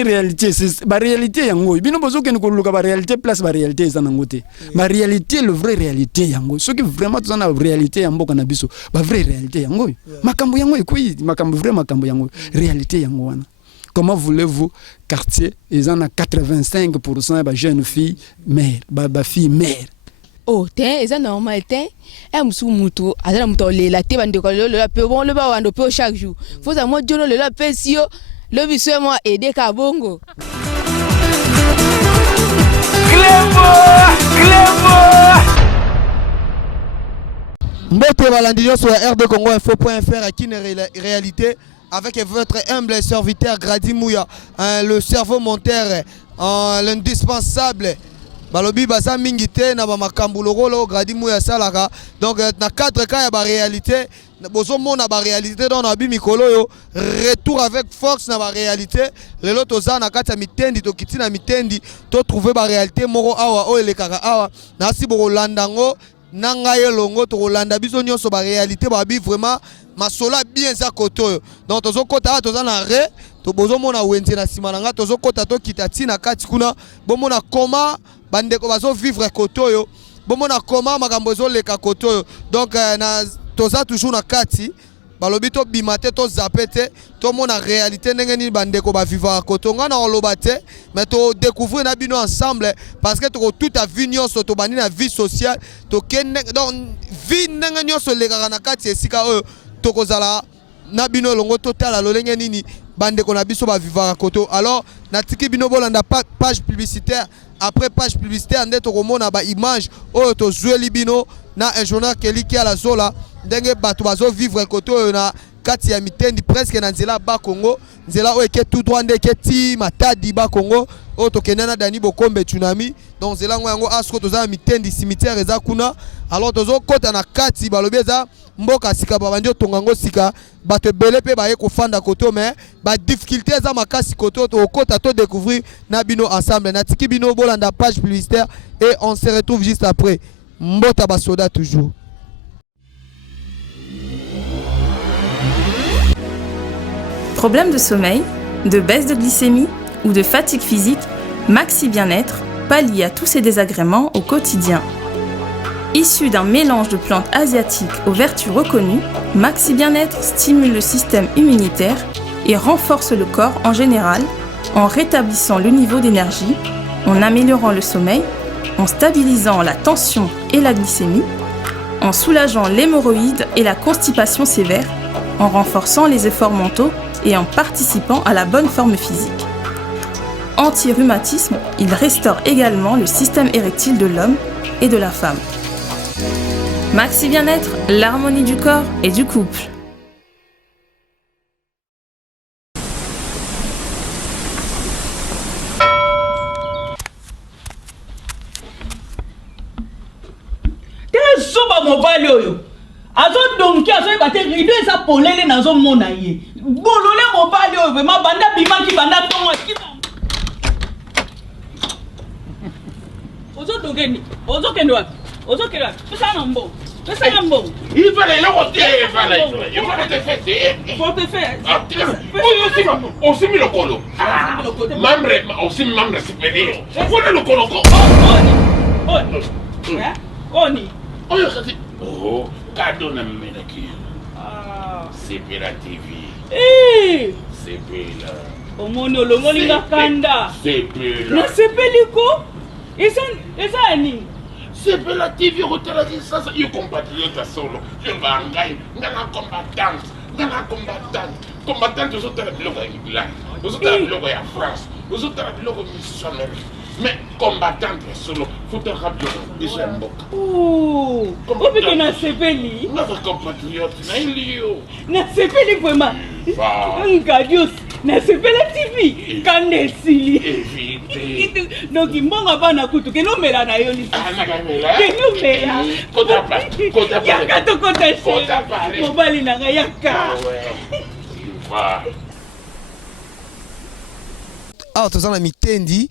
nini réalité c'est ba réalité yango bino bozo ke ko luka ba réalité place ba réalité za nangote ma réalité le vrai réalité yango ce qui vraiment tozana réalité ya mboka na biso ba vraie réalité yango makambo yango ikoyi makambo vrai makambo yango réalité yango wana. Comment voulez-vous quartier ils en a 85% ba jeunes filles mère ba fille mère. Oh t'es ça normal t'es musu mutu azala mutu lela te bande ko le pe bon le ba wando pe chaque jour faut ça moi jolo le la pe sio le biso moi aider ka bongo Clébo Mbote balandiyo sur RD Congo Info.fr à qui une réalité avec votre humble serviteur Grady Mouya, le cerveau monteur, l'indispensable. Balobi baza mingite na ba makambu lolo Grady Mouya salaka. Donc na 4 cas ya ba réalité, bozo mona ba réalité dans na bi mikolo yo, retour avec force na ba réalité. Lelo toza na kata mitendi to kitina mitendi to trouver ba réalité moro awa o elekaka awa. Na si bo landango nanga yelongo to landa biso nyonso ba réalité ba bi vraiment masola bien za koto. Donc tozo kota toza na re to bozo mona wenze na simananga tozo kota to kitati na kati kuna bo mona koma bandeko bazo vivre kotoyo bomona koma makambo zo leka kotoyo. Donc na toza toujours na kati balobi to bimate to zapete to mona réalité ndenge ni bandeko ba vivre kotonga na olobate mais to découvrir na bino ensemble parce que to tout a vie nyonso to bani na vie sociale to kende donc vie ndenge nyonso leka na kati esika oyo to kozala na bino longo total lolenge nini bandeko na biso ba vivre koto. Alors na tiki bino bolanda page publicitaire. Après page publicitaire, on a romona ba image oh to jouer libino na un journal qui a la zola ndenge bato bazo vivre koto na kati ya mitendi presque na nzela ba Congo nzela o eke tout droit ndeke ti matadi ba Congo o to kenana dani bokombe tsunami. Donc nzela ngo asko to za mitendi cimetière eza kuna. Alors tozo kota na kati balobi za mboka sika babanjo tongango sika bato belé pe ba ye ko fanda koto mais ba difficulté za makasi koto to kota to découvrir na bino ensemble na tiki bino bolanda page publicitaire et on se retrouve juste après. Mbota basoda toujours. Problème de sommeil, de baisse de glycémie ou de fatigue physique, Maxi Bien-être pallie à tous ces désagréments au quotidien. Issu d'un mélange de plantes asiatiques aux vertus reconnues, Maxi Bien-être stimule le système immunitaire et renforce le corps en général en rétablissant le niveau d'énergie, en améliorant le sommeil, en stabilisant la tension et la glycémie, en soulageant l'hémorroïde et la constipation sévère, en renforçant les efforts mentaux et en participant à la bonne forme physique. Anti-rhumatisme, il restaure également le système érectile de l'homme et de la femme. Maxi Bien-être, l'harmonie du corps et du couple. Mobile oyo azo donki azo ebate rido eza polele nazo mona ye bolole mobile oyo vraiment banda bimaki banda tongo kima ozo dongeni ozo kendo wapi pesa na mbo il fallait le côté il faut te faire on s'est mis le colo membre on s'est mis membre supérieur on le colo oni oh, cadeau na menaki. C'est la TV. Eh! C'est là. Au mono lo molinga kanda. C'est là. Na sepeliko? Esa ani. C'est la TV rotela ça yo compatriote solo. Je bangai, ngana combattant. Combattant aux autres biloko ya England. Aux autres biloko ya France. Aux autres biloko missionnaire. Mais combattant solo, faut te rappeler déjà mboka. Oh, obi que na sepeli. Notre compatriote na ilio. Na sepeli vraiment. Ngadios, na sepeli TV. Kanesili. Éviter. Donc mbonga bana kutu ke no mela na yo lisi. Ah na kamela. Ke no mela. Kota pa. Yaka to kota. Kota pa. Mobali na yaka. Ouais. Va. awa toza na mitendi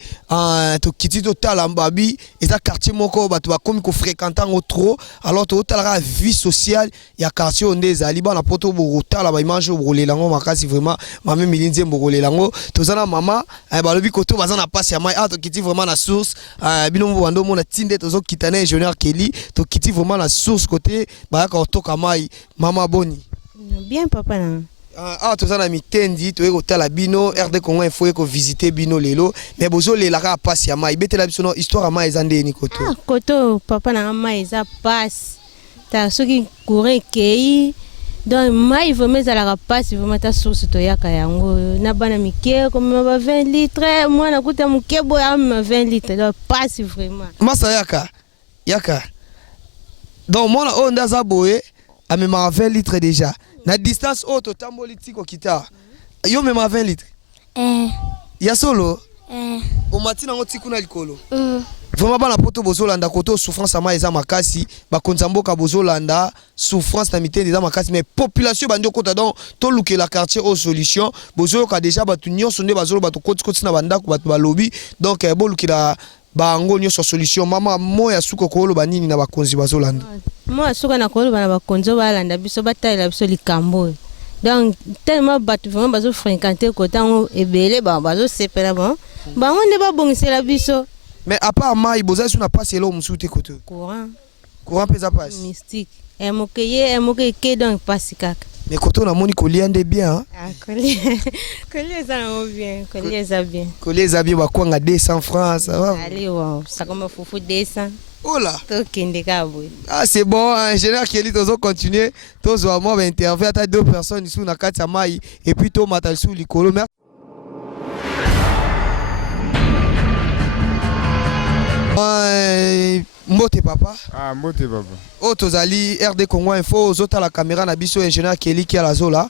tokiti totala babi eza quartier moko bato bakomi kofréquente yango trop alors totalaka vie sociale ya quartier oyo nde ezali bana po tobotala baimage oyo bokolela yango makasi vraiment mame milinzi bokolela yango toza na mama balobi koto baza na pasi ya mai awa tokiti vraiment na source bino mobando omona tinde tozokita na ingénieur Kelly tokiti vraiment na source côté bayaka kotoka mai mama boni bien papa na ah toza na mitendi toye kotala bino RD Congo il faut visiter bino lelo mais bozo lelaka pasi ya mai betela biso no histoire ya mai eza ndeni koto koto papa na mai eza passe ta soki courant kei donc mai vraiment ezalaka pasi vraiment ta source toyaka yango na bana mike comme ba 20 litres mwana kuta muke boya 20 litres donc pasi vraiment masa yaka donc mwana o ndaza boye amema 20 litres déjà na distance auto tamboli tiko kita yo mema 20 litres ya solo o matina ngo tikuna likolo vraiment bana poto bozolanda koto souffrance ama eza makasi bakonza mboka bozolanda souffrance na mitendi eza makasi mais population bandi kota donc to lukela quartier au solution bozoyoka déjà batu nyonso nde bazolo batu koti na bandako batu balobi donc bo lukela bango nyonso solution mama moya suko kolo banini na bakonzi bazolanda moi suka na kolo bana bakonzo balanda biso batalela biso likambo donc tellement batu vraiment bazo fréquenter kota ngo ebele bazo sepela bon bango ne ba bongisela biso. Mais à part mai boza sur na passe là musuté koto courant pesa passe mystique et mokeye donc passe kaka mais koto na moni koliande bien hein coller ça bien coller ça bien bakwanga 200 francs ça va allez wow ça comme foufou 200 oh là tokende kabo ah c'est bon ingénieur Kelly tozo continuer tozo à moi interview à deux personnes ici na kati ya mai et puis to matal sous likolo. Mbote papa. Ah mbote papa. O tozali RD Congo Info zota la caméra na biso ingénieur Kelly qui a la zola.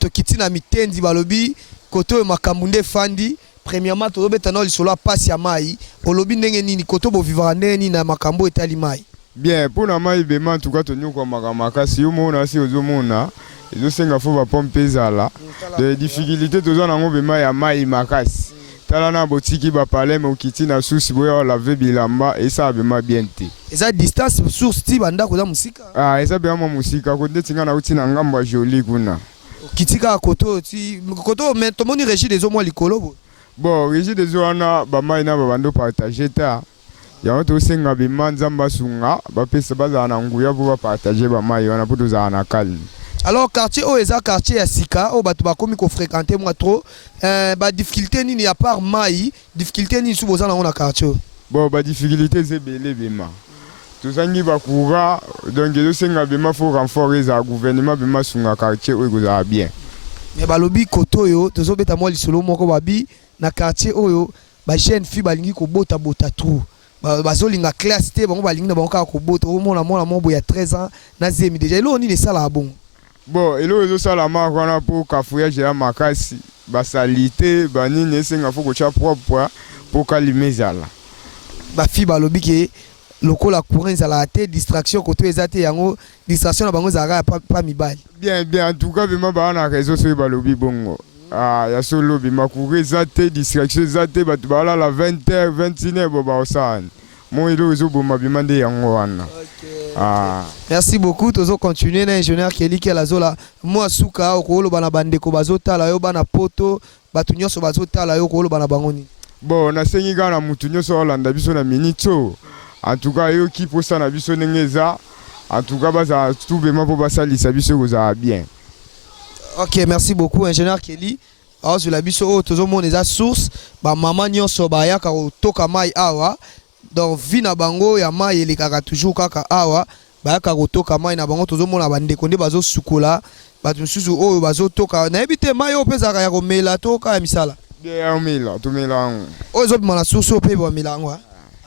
To kiti na mitendi balobi koto makambu fandi. Premièrement to beta no lisolo passe ya mai. Olobi ndenge nini koto bo vivre nini na makambo etali mai. Bien pour na mai be man tuka to nyuko makamaka si umona si ozomona. Ezo senga fo ba pompe ezala. De difficulté toza na ngo be mai ya mai makasi. Talana botiki ba palais mo kiti na souci boya laver bilamba et ça bema bien te. Eza distance source ti banda ko za musika. Ah eza be ma musika ko ndetinga na utina ngamba joli kuna. Kitika koto ti koto mais to moni régie des omo likolo bo. Bon régie des wana ba mai na ba bando partager ta. Ya to senga be manzamba sunga ba pesa baza na nguya bo ba partager ba mai wana poto za na calme. Alors quartier o eza quartier ya sika o batu bakomi ko fréquenter moi trop ba difficulté nini à part mai difficulté nini sous bozana na quartier. Bon ba difficulté c'est belé bema. Tout ça ngi ba coura donc je senga bema faut renforcer za gouvernement bema sunga quartier o goza bien. Mais balobi koto yo tozo beta moi lisolo moko babi na quartier oyo ba jeune fille balingi ko bota trop. Bazolinga classe te bango balingi na bango ka ko bota o mona mo ya 13 ans na zemi déjà lo ni ne sala bon. Bon, et là, ça la marque on a pour cafouillage à makasi, basalité, banine, senga faut que propre pour calimer zala. Ba fi balobi ke lokola courant zala te distraction côté ezate yango distraction na bango zara pas mibali. Bien en tout cas bima ba na réseau sur balobi bongo. Ah ya solo bima courir zate distraction zate ba bala la 20h 21h bo ba osan. Mon ilo zo bo mabima de yango wana. Ah. Merci beaucoup. Tozo continuer na ingénieur Kelly qui a la zola. Moi suka okolo bana bandeko bazota la yo bana poto batu nyonso bazota la yo okolo bana bangoni. Bon na sengi gana mutu nyonso olanda biso na minito. En tout cas yo ki posa na biso ngeza. En tout cas baza tout bema po basalisa biso goza bien. OK, merci beaucoup ingénieur Kelly. Alors sur la biso tozo moneza source ba mama nyonso ba yaka toka mai awa. Donc vina bango ya mai elekaka toujours kaka awa bayaka kotoka mai na bango tozomona bandeko nde bazo sukola batu misusu oyo bazo toka na ebite mai oyo pezaka ya komela toka ya misala ya mela to melango oyo zo bimana susu pe ba melango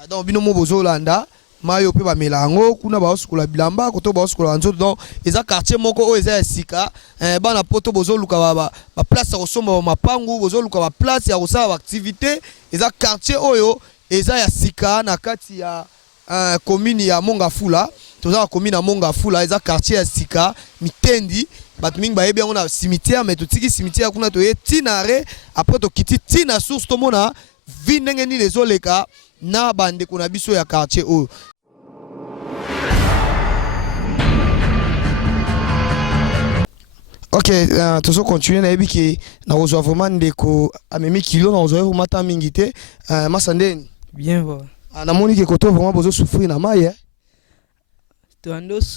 donc bino mo bozolanda mai oyo pe ba melango kuna ba sukola bilamba koto ba sukola nzoto donc eza quartier moko oyo eza ya sika bana poto bozoluka ba place ya kosomba ba mapangu bozoluka ba place ya kosala ba activité eza quartier oyo eza ya sika na kati ya commune ya Mongafula toza komi na monga fula eza quartier ya sika mitendi bato mingi bayebi yango na cimetière mais totiki cimetière kuna toye tina re après tokiti tina source tomona vi ndenge nini ezoleka na bandeko na biso ya quartier oyo. Ok, tozo continuer na yebi ki na ozwa vraiment ndeko amemi kilo na ozwa vraiment ta mingi te. Masandeni bien va. Na moni ke koto vraiment bozo souffrir na mai.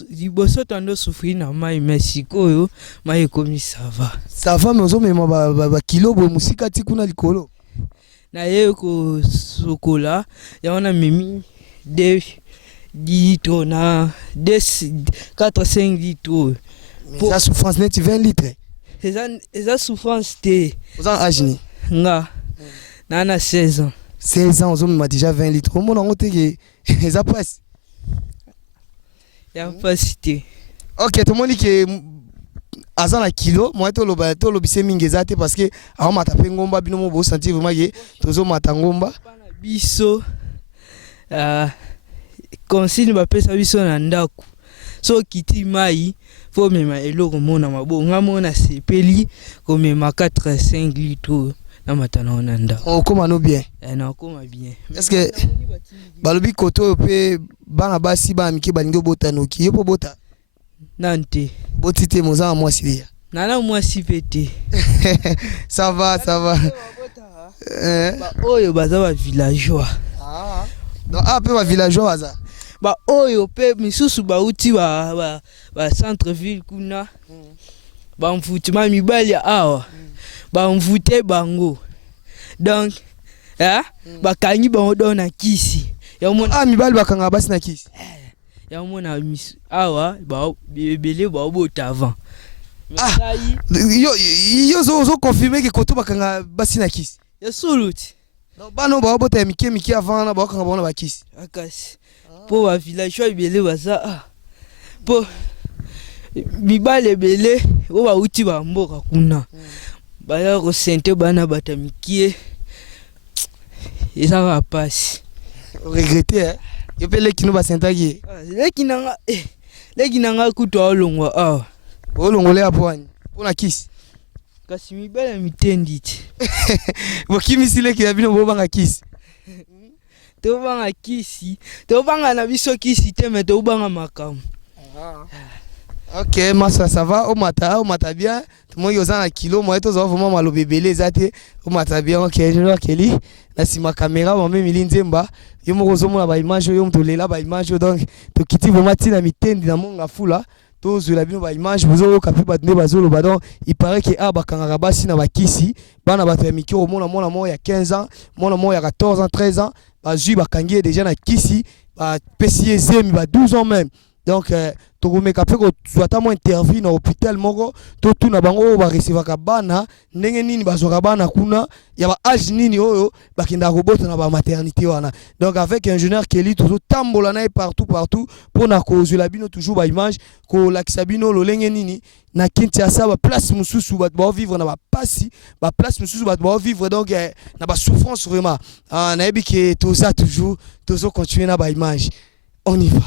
Liboso tondo souffrir na mai mais sikoyo mai ekomi ça va. Ça va mais ozo mema ba kilo bo musika ti kuna likolo. Na ye ko sokola ya wana memi 2 litres na 4-5 litres. Pour la souffrance net 20 litres. Eza souffrance te. Vous en agini. Nga. Nana 16 ans. 16 ans, on m'a déjà 20 litres. Comment on a dit que ça passe? Il y a pas cité. Ok, tout le monde dit que azan a kilo, moi to lo bise mingezate parce que avant ma tapé ngomba bino mo bo sentir vraiment que tozo matangomba. Biso consigne ba pesa biso na ndaku. So kiti mai faut mema eloko mona mabonga mona sepeli comme ma 4-5 litres na matana onanda. On comment no bien. Na koma bien. Est-ce que balobi koto pe bana basi ba miki balingo botanoki yopo bota. Nante. Botite moza moi silia. Nana moi si pété. Ça va, ça va. Ba oyo baza ba villageois. Ah. Donc peu ba villageois baza. Ba oyo pe misusu ba uti ba centre ville kuna. Ba mfutima mibali awa. Ba mvute bango. Donc ba kanyi ba na kisi. Ya mona mibali bakanga basi na kisi. Ya mona awa ba bebele ba bota avant. Yo zo confirmer que koto bakanga basi na kisi. Ya suluti. Donc bano ba bota miki avant na ba kanga ba na bakisi. Akasi. Po ba village ebele baza po mibale ebele o ba uti ba mboka kuna baya ko sente bana batamikie eza ba passe regretter yo pele kino ba sentaki leki nanga kuto olongwa olongole hapo ani pona kisi kasi mibale mitendi ti bo kimisile ki abino bo banga kisi tobanga kisi tobanga na biso kisi te mais tobanga makamu. Ok, massa ça va au mata bien. Moi yo za kilo moi to zo vraiment malobe belé zate au mata bien. Ok, je vois Kelly na si ma caméra moi même linzemba yo mo zo mona ba image yo mtolela ba image donc to kiti vraiment tina mitendi na monga fula to zo la bino ba image bozo kapi ba tne bazolo ba donc il paraît que bakanga basi na bakisi bana ba miki au mona mo ya 15 ans mona mo ya 14 ans 13 ans bazui bakangi déjà na kisi ba pesier zemi ba 12 ans même. Donc tokomeka pe ko zwata mo interview na hôpital moko to tuna bango ba recevoir ka bana ndenge nini bazoka bana kuna ya ba âge nini oyo bakenda kobota na ba maternité wana. Donc avec ingénieur Kelly toujours tambola na partout pour na kozula bino toujours ba image ko lakisa bino lolenge nini na Kinshasa ba place mususu ba vivre na ba pasi ba place mususu ba vivre donc na ba souffrance vraiment. Na yebi que tout ça toujours continuer na ba image. On y va.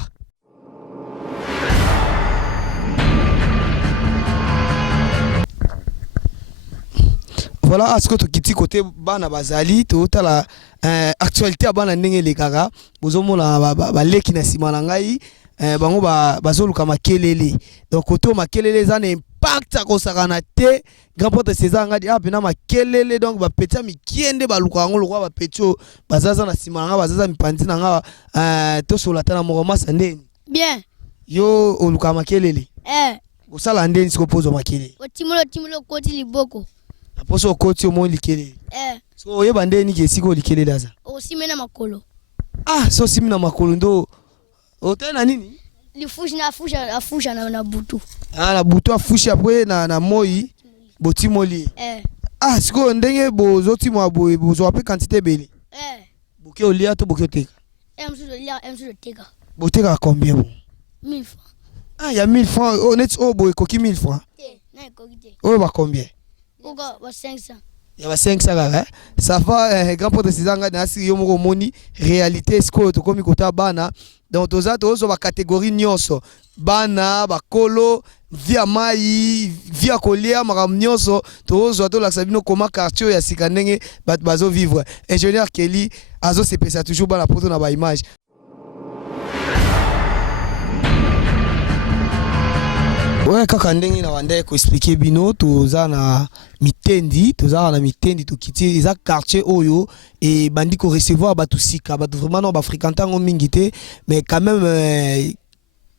Voilà, à ce que tu quittes côté bana bazali, tu as la actualité à bana ndenge le kaka, bozomo na ba leki na sima na ngai, bango bazolu kama kelele. Donc côté makelele za na impact ko sakana te, grand porte César ngadi apena makelele donc ba petia mikiende ba luka ngo lokwa ba petio bazaza na sima na nga bazaza mipandi na nga to solata na moroma sandeni. Bien. Yo oluka makelele. Osala ndeni siko pozo makelele. Otimolo koti liboko. Aposo koti omo likele. So oyeba ndeni ke siko likele daza. Osimena makolo. So simina makolo ndo. Otena nini? Afusha na butu. Na butu afusha apwe na moi botimoli. Siko ndenge bozoti mo aboy bozo ape quantité bele. Boke olia to boke teka. Msu teka. Boteka combien bon? 1000 francs. Il y a 1000 francs. Honnête, boy, coquille 1000 francs. Non, coquille. Bah combien? Pourquoi 500? Il y a 5 ça ça va grand pote sizanga na si yo moko moni réalité sko to komi kota bana donc toza tozo ba catégorie nyonso bana ba kolo via mai via kolia makam nyonso tozo to la sabino koma quartier ya sikandenge bat bazo vivre ingénieur Kelly azo se pesa toujours bana poto na ba image. Ouais, kaka ndenge na wande ko expliquer bino toza na mitendi to kiti eza quartier oyo et bandi ko recevoir batu sika batu vraiment non ba fréquentant ngo mingité mais quand même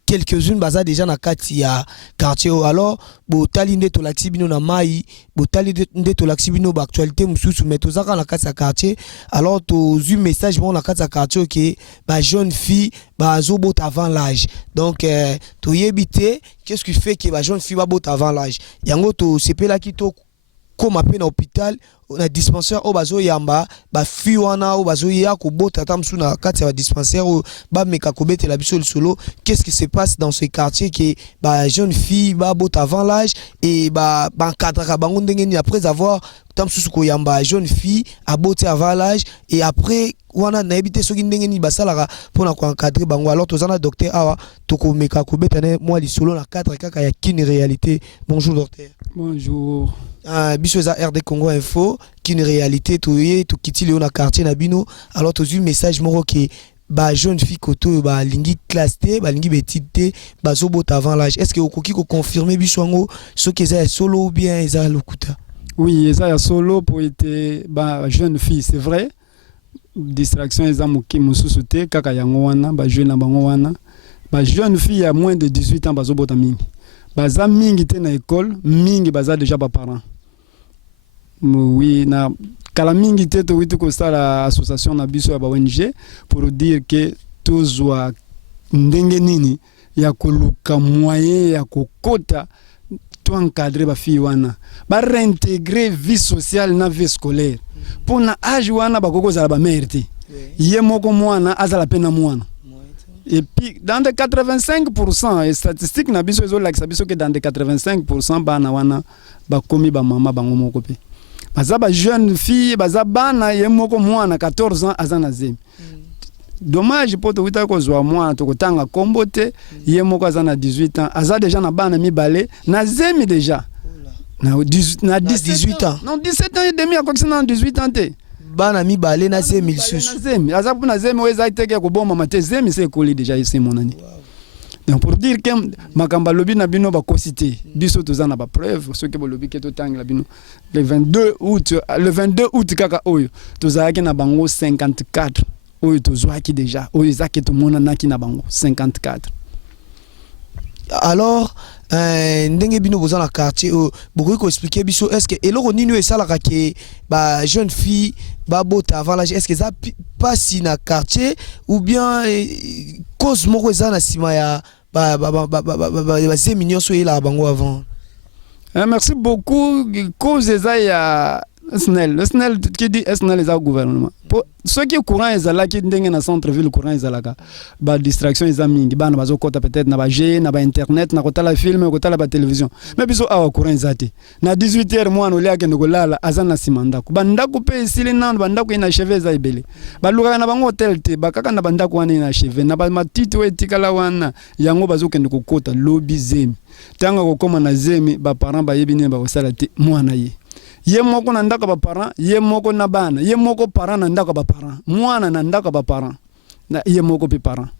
quelques-unes baza déjà na kati ya quartier oyo. Alors bo tali nde to laxi bino na mai bo tali nde to laxi bino ba actualité mususu mais toza na kati ya quartier. Alors to zu message bon na kati ya quartier que ba jeune fille ba zo bot avant l'âge donc to yebité qu'est-ce qui fait que ba jeune fille ba bot avant l'âge yango to sepela ki to comme appel à hôpital na dispensaire au bazo yamba ba fi wana au bazo ya ko bota tamsu na kati ya dispensaire ba meka ko bete la biso solo. Qu'est-ce qui se passe dans ce quartier que ba jeune fille ba bota avant l'âge et ba cadre bango ndenge ni après avoir tamsu ko yamba jeune fille a boté avant l'âge et après wana na ebité soki ndenge ni basalaka pona ko encadrer bango. Alors tozana docteur awa to ko meka ko beta ne moi li solo na cadre kaka ya kini réalité. Bonjour docteur. Bonjour. Biso za RD Congo Info qui une réalité to kiti le na quartier na bino. Alors to eu message moko que ba jeune fille koto ba lingi classe T ba lingi betite ba zo bota avant l'âge. Est-ce que okoki ko confirmer biso ngo ce que za solo ou bien eza lokuta? Oui, eza solo pour être ba jeune fille, c'est vrai. Distraction eza moki mususu te kaka yango wana ba jeune na bango wana. Ba jeune fille à moins de 18 ans ba zo bota mingi. Baza mingi te na école, mingi baza déjà ba parents. Oui, na kala mingi te to witu ko sala association na biso ya ba ONG pour dire que tozwa ndenge nini ya koluka moyen ya kokota to encadrer ba fille wana ba réintégrer vie sociale na vie scolaire pour na âge wana ba koko zala ba mère te ye moko mwana azala pena mwana. Et puis dans de 85% et statistiques na biso ezo like biso que dans de 85% bana wana ba komi ba mama bango moko pe. Baza ba jeune fille baza bana ye moko mwana 14 ans azana zemi. Dommage poto wita ko zwa mwana to kotanga kombo te ye moko azana 18 ans aza déjà na bana mibale na zemi déjà. Na 18 ans. Non 17 ans et demi akokisa na 18 ans te. Bana mibale na zemi lisusu. Zemi aza puna zemi weza iteke ko bomba mate zemi c'est collé déjà ici mon ami. Donc pour dire que makamba lobi na bino ba kosité biso tozana ba preuve ce que lobi ke to tangla bino le 22 août kaka oyo tozaki na bango 54 oyo tozwaki déjà oyo zaki to mona naki na bango 54. Alors ndenge bino boza na quartier beaucoup ko expliquer biso est-ce que eloko nini esalaka ke ba jeune fille ba bota avant l'âge est-ce que ça passe na quartier ou bien cause moko eza na sima ya ba mignon so ila bango avant. Merci beaucoup. Cause eza ya SNEL qui dit SNEL eza gouvernement. Pour ceux qui courant ezala qui ndenge na centre ville courant ezalaka ba distraction eza mingi bana bazo kota peut-être na ba G na ba internet na kota la film kota la ba télévision mais biso awa courant ezate na 18h mwana ole akende kolala azana simanda ku banda ku pe isili nando banda ku ina cheve za ibele baluka na bango hotel te bakaka na banda ku wana ina cheve na ba matiti wetikala wana yango bazo kende kokota lobby zemi tanga kokoma na zemi ba parents ba yebine ba kosala te mwana ye ye moko na ndako ba parents ye moko na bana ye moko parents na ndako ba parents mwana na ndako ba parents na ye moko pe parents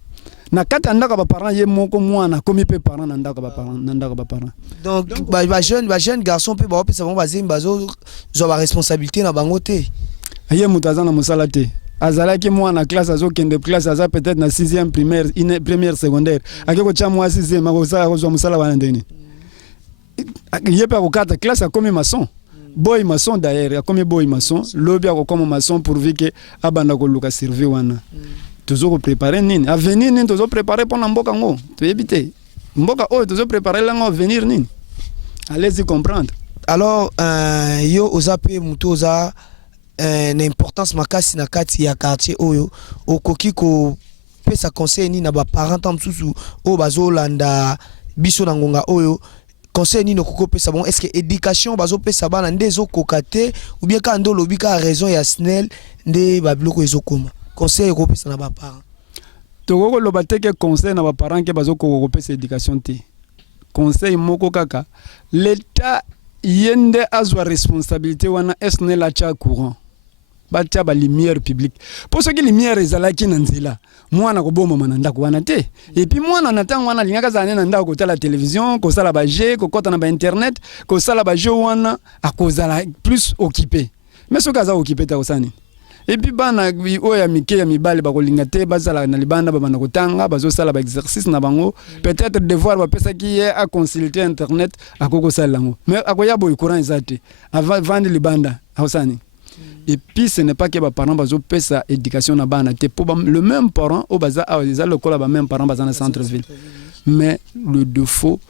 na kata ndako ba parents ye moko mwana komi pe parents na ndako ba parents na ndako ba parents. Donc ba jeune garçon pe ba opesa bango bazemi bazo zo ba responsabilité na bango te ye mutazana musala te azalaki mwana classe azo kende classe aza peut-être na 6e primaire première secondaire akeko cha mwa 6e makosa ko zo musala wana ndeni ye pe ko kata classe akomi maçon. Boy maçon d'ailleurs comme boy maçon lobby comme maçon pourvu que abanda ko luka servir wana toujours préparer nini avenir nini toujours préparer pour na mboka ngo to éviter mboka o toujours préparer la ngo venir nini allez-y comprendre. Alors yo ozape muto za n'importance makasi na kati ya quartier oyo okoki ko pesa conseil ni na ba parents tamsusu o bazolanda biso na ngonga oyo conseil nino kokopesa bango est-ce que éducation bazopesa bana nde ezokoka te ou bien quand lobi ka raison ya snel nde babiloko ezokoma conseil ekopesa na baparents tokokoloba te ke conseil na baparents ke bazokokopesa éducation te conseil moko kaka l'état yende azwa responsabilité wana snel acha courant batia ba lumière publique pour ce qui lumière ezalaki na nzela mwana koboma na ndako wana te et puis mwana na tango wana lingaka zane na ndako kotala télévision ko sala ba jeu ko kota na ba internet ko sala ba jeu wana akozala plus occupé mais ce kaza occupé ta osani et puis bana oya mike ya mibale ba kolinga te bazala na libanda ba bana kotanga bazo sala ba exercice na bango peut-être devoir ba pesa ki a consulter internet akoko sala ngo mais akoya boy courant ezate avant libanda osani. Et puis ce n'est pas que les parents bazo pesa éducation na bana te pour le même parent au baza a le kola ba même parent baza na centre ville mais le défaut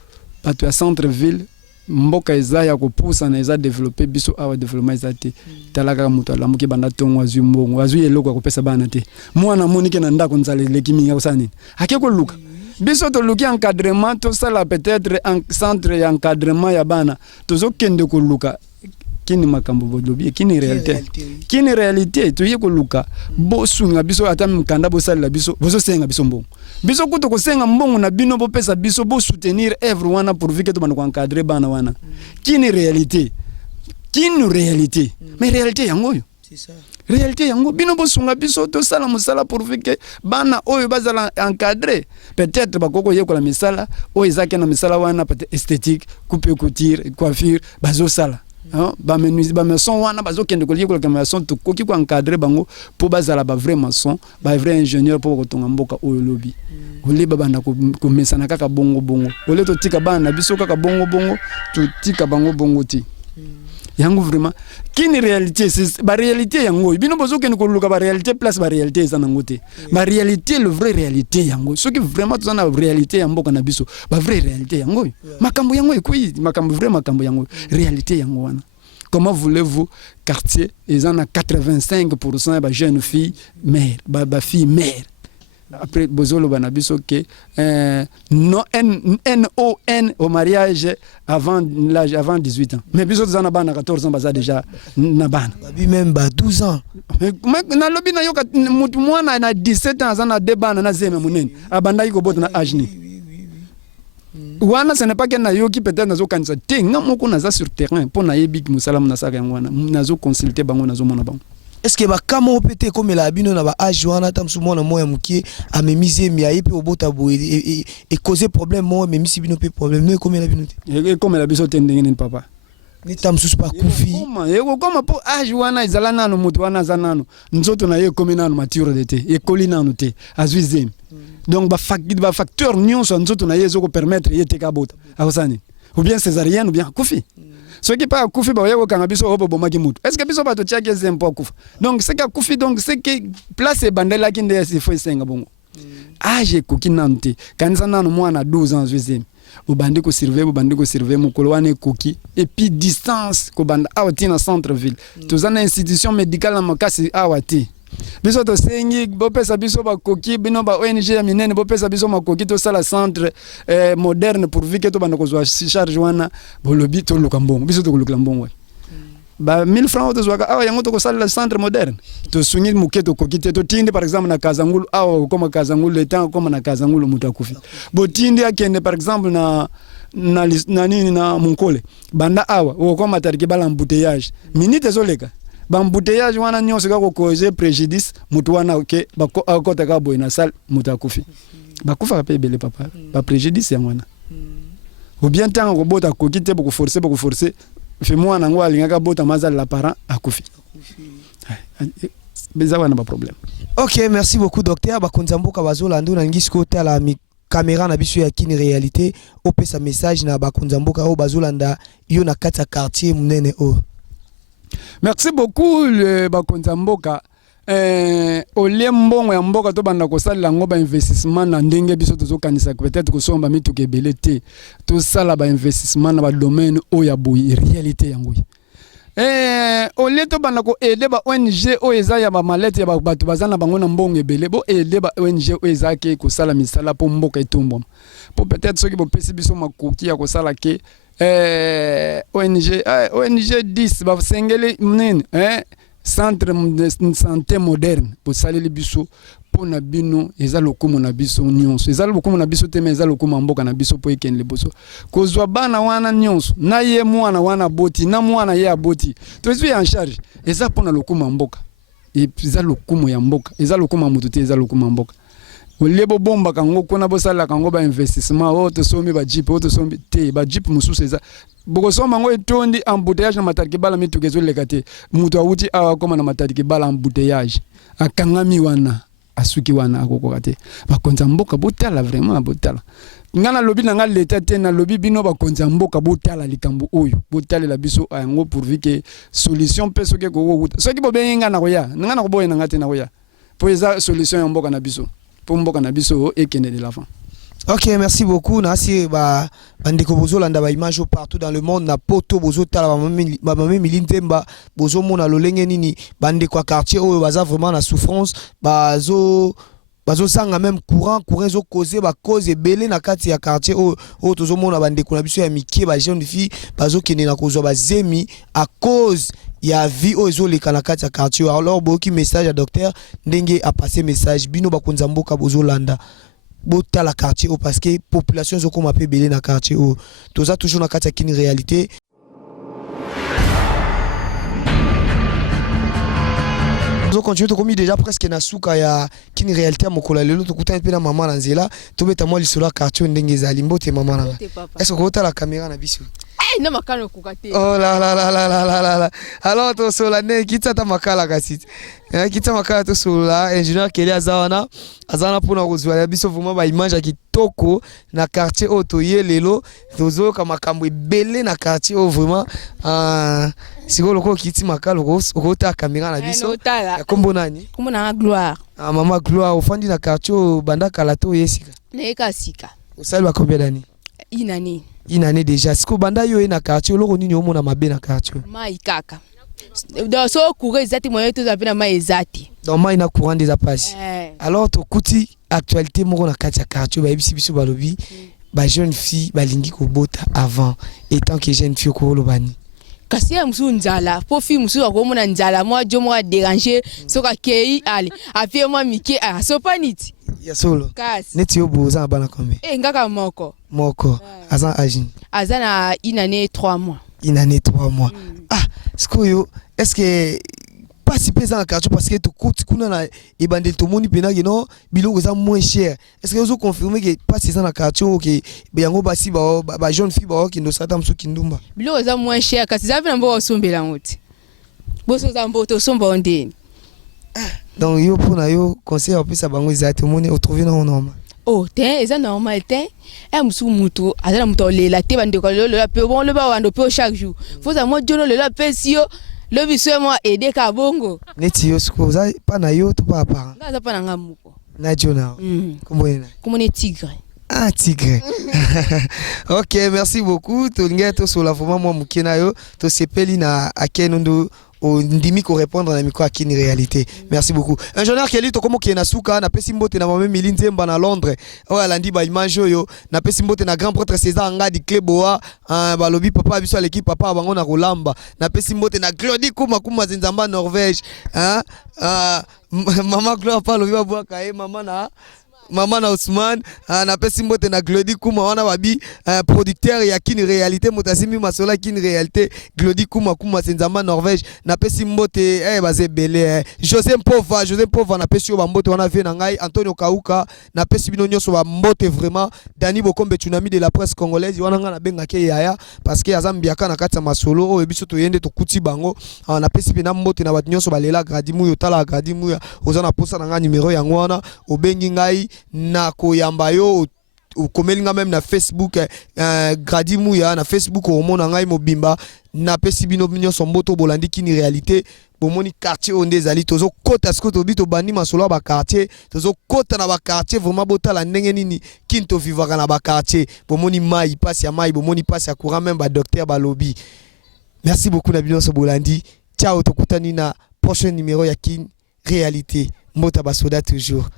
pas to centre ville mboka eza ya ko poussa na eza développer biso a développement ezate talaka muto la muki banda tongo azu mbongo azu eloko ko pesa bana te mwana monike na ndako nzale lekiminga osani akeko luka biso to luki encadrement to sala peut-être en centre ya encadrement ya bana tozo kende ko luka kini makambo bodobi kini réalité to yeko luka bo sunga biso ata mkanda bo sala biso bozo senga biso mbongo biso kuto ko senga mbongo na bino bo pesa biso bo soutenir everyone pour vike to bana ko encadrer bana wana kini réalité mais réalité yango yo c'est ça réalité yango bino bo sunga biso to sala musala pour vike bana oyo bazala encadrer peut-être bakoko yeko la misala o ezake na misala wana peut-être esthétique coupe couture coiffure bazo sala ba menuisi ba maçon wana bazo kende ko lieko la maçon to koki ko encadrer bango po bazala ba vrai maçon ba vrai ingénieur po ko tonga mboka oyo lobi ole baba na ko mesana kaka bongo ole to tika bana biso kaka bongo to tika bango bongo ti yango vraiment kini réalité c'est ba réalité yango bino bozo kende ko luka ba réalité place ba réalité za nangote ba réalité le vrai réalité yango ce qui vraiment tozana réalité ya mboka na biso ba vrai réalité yango makambo yango ekuyi makambo vrai makambo yango réalité yango wana. Comment voulez-vous quartier ils en a 85% ba jeunes filles mères ba filles mères après bozolo banabiso que non NON au mariage avant l'âge avant 18 ans mais biso zana bana 14 ans baza déjà na bana babi même ba 12 ans na lobi na yoka mutu mwana na 17 ans zana de bana na zeme munene abanda iko bota na âge ni wana ce n'est pas que na yoki peut-être nazo kanisa te ngamoko naza sur terrain pour na yebi musalamu na saka ngwana nazo consulter bango nazo mona bango. Est-ce que bakamo pété comme la bino na ba âge wana tamsu mwana moya mukie a memiser mi ayepe obota bo et causer problème mo memisi bino pe problème no comme la bino et comme la biso tendenge papa ni tamsu pas kufi comme po âge wana izala nano mutu wana zanano nzoto na ye comme nano mature de te e kolina no te azuizem donc ba facteur nyonso nzoto na ye zo ko permettre yete ka bota akosani ou bien césarienne ou bien kufi. Ce qui pas kufi ba yego kanga biso obo bomaki mutu est-ce que biso ba to tiake zempo kufa donc c'est que kufi donc c'est que place bandela ki ndé si foi senga bongo age koki nante kanisa nano mwana 12 ans juizem obandi ko surveiller mukolo wane koki et puis distance ko banda awati na centre ville tozana institution médicale na makasi awati biso to sengi bopesa biso ba koki bino ba ONG ya minene bopesa biso makoki to sala centre moderne pour vike to banda ko zwa charge wana bolobi to lukambongo biso to lukambongo ba 1000 francs to zwa awa yango to ko sala centre moderne to sungi muketo koki te to tindi par exemple na Kazangulu awa comme Kazangulu le temps comme na Kazangulu mutu akufi bo tindi akende par exemple na nini na Munkole banda awa o comme atariki bala embouteillage minute zoleka bambouteillage wana nyonso ka ko causer préjudice mutu wana ke bako akota ka boy na salle mutu akufi bakufa pe bele papa ba préjudice ya mwana ou bien tant ko bota ko kite boko forcer fe mwana ngo alinga ka bota mazal la parent akufi beza wana ba problème. OK, merci beaucoup docteur bakonzamboka bazolando na ngisiko tala mi caméra na biso ya kini réalité opesa message na bakonzamboka o bazolanda yo na kata quartier munene o. Merci beaucoup le bakonzamboka olie mbongo ya mboka to banda ko sala ngo ba investissement na ndenge biso tozo kanisa peut-être ko somba mituke belete to sala ba investissement na ba domaine o ya boyi réalité yango au lieu to bana ko aider ba ONG o eza ya ba malete ya bato bazana bango na mbongo ebele bo aider ba ONG o eza ke ko sala misala po mboka etumbo po peut-être soki bo pesi biso makoki ya ko sala ke ONG 10 ba sengele nene centre de santé moderne pour saler biso pona bino eza lokumu na biso nyonso eza lokumu na biso teme eza lokumu mboka na biso po ekende liboso kozwa bana wana nyonso na ye mwana wana boti na mwana ye aboti to ezu en charge eza pona lokumu mboka eza lokumu ya mboka eza lokumu mutu te eza lokumu mboka olebo bomba kango kona bosala kango ba investissement o to somi ba jeep o to somi te ba jeep mususu eza boko soma ngo etondi embouteillage na mataki bala mitukezo lekate mutu awuti awa koma na mataki bala embouteillage akangami wana asuki wana akokoka te bakonza mboka botala vraiment botala ngana lobi na nga leta te na lobi bino bakonza mboka botala likambo oyo botalela biso yango pourvu que solution pe soki ko soki bobenga na koya ngana ko boye na ngate na koya po eza solution ya mboka na biso po mboka na biso ekende de l'avant. Ok, merci beaucoup. Nasi ba bandeko bozo landa ba image partout dans le monde na poto bozo tala ba mami milintemba bozo mona lolenge nini bandeko quartier oyo baza vraiment na souffrance bazo sanga même courant zo causer ba cause belé na kati ya quartier oyo tozo mona bandeko na biso ya mikie ba jeune fille bazo kende na kozwa ba zemi à cause ya vie ozo le kana kati ya quartier. Alors boki message à docteur ndenge a passer message bino ba konza mboka bozo landa bota la quartier au parce que population zo comme appelé belé na quartier au toza toujours na kati ya kini réalité. Nous continuons comme déjà presque na suka ya kini réalité mokola lelo to kuta pe na mama na nzela to beta mo lisolo quartier ndenge za limbote mama na. Est-ce que tu as la caméra na biso? Na makalo kukate. Oh la la la la la la la. Alors to sola ne kitsa ta makala kasiti. Kitsa makala to sola ingénieur Kelly azana pona kozwa ya biso vraiment ba image ya kitoko na quartier oto ye lelo tozo ka makambo ebele na quartier o vraiment siko loko kiti makala ko ta caméra na biso. Kombo nani? Kombo na Gloire. Mama Gloire ofandi na quartier banda kalato yesika. Neka sika. Osali ba combien d'années? Une année déjà. Siko banda yo na quartier loko nini omona mabe na quartier. Mai kaka. Donc so courant ezati moyo to zapena mai ezati. Donc mai na courant des apasi. Alors to kuti actualité moko na kati ya quartier ba ibisi biso balobi ba jeune fille balingi ko bota avant étant que jeune fille ko lobani. Kasi ya musu nzala po fi musu akomona nzala moi jo moi déranger soka kei ali afie moi mike so paniti ya solo kasi neti yo boza bana combien ngaka moko azan agine azana une année 3 mois Skoyo est-ce que pas si pesant à quartier parce que tu coûtes kuna na ibande to moni pena no biloko za moins cher. Est-ce que vous confirmez que pas si ça na quartier que yango basi ba jeune fille ba ki ndo sata msu kindumba. Biloko za moins cher kasi za vina mbo sombela ngoti. Boso za mbo to somba ndeni. Donc yo pona yo conseil opesa bango za to moni o trouver na normal. Oh, te eza normal te. Musu mutu azana mutu lela te bande ko lelo pe bon le ba wando pe chaque jour. Faut ça mo jono lelo pe sio le biso moi aider ka bongo. Neti yo sko za pa na yo to pa pa. Ngaza pa na ngamuko. Na jona. Comment est tigre? Ah tigre. OK, merci beaucoup. To ngeto so la vraiment moi mukena yo to sepeli na akenondo au ndimi ko répondre na miko akini réalité. Merci beaucoup. Ingénieur Kelly to komo ki na suka na pesi mbote na mame milinzemba na Londres. O alandi ba image yo na pesi mbote na grand prêtre César Ngadi Kleboa balobi papa biso l'équipe papa bango na Rolamba na pesi mbote na Claudie kuma zinzamba Norvège mama Gloire pa lobi ba kae mama na Ousmane na pesi mbote na Glody Kuma wana babi producteur ya kini réalité motasimi masola kini réalité Glody Kuma senzamba Norvège na pesi mbote baze belé José Mpova na pesi yo bambote wana vie na ngai Antonio Kauka na pesi bino nyoso ba mbote vraiment Dani Bokombe tsunami de la presse congolaise wana nga na benga ke yaya parce que azambiaka na kati ya masolo o ebiso to yende to kuti bango na pesi bina mbote na bat nyoso balela gradimu yo tala gradimu ya ozana posa na nga numéro yango wana obengi ngai na koyamba yo ukomelinga même na Facebook Gradi Mouya na Facebook o mona ngai mobimba na pesi bino nyonso mboto bolandi kini réalité bomoni quartier onde zali tozo kota skoto bito bandi masolo ba quartier tozo kota na ba quartier vraiment botala ndenge nini kinto vivaka na ba quartier bomoni mai passe ya mai bomoni passe ya courant même ba docteur ba lobby Merci beaucoup Nabino Sobolandi. Ciao, tokutani na prochain numéro ya Kin Réalité. Mota Basoda toujours.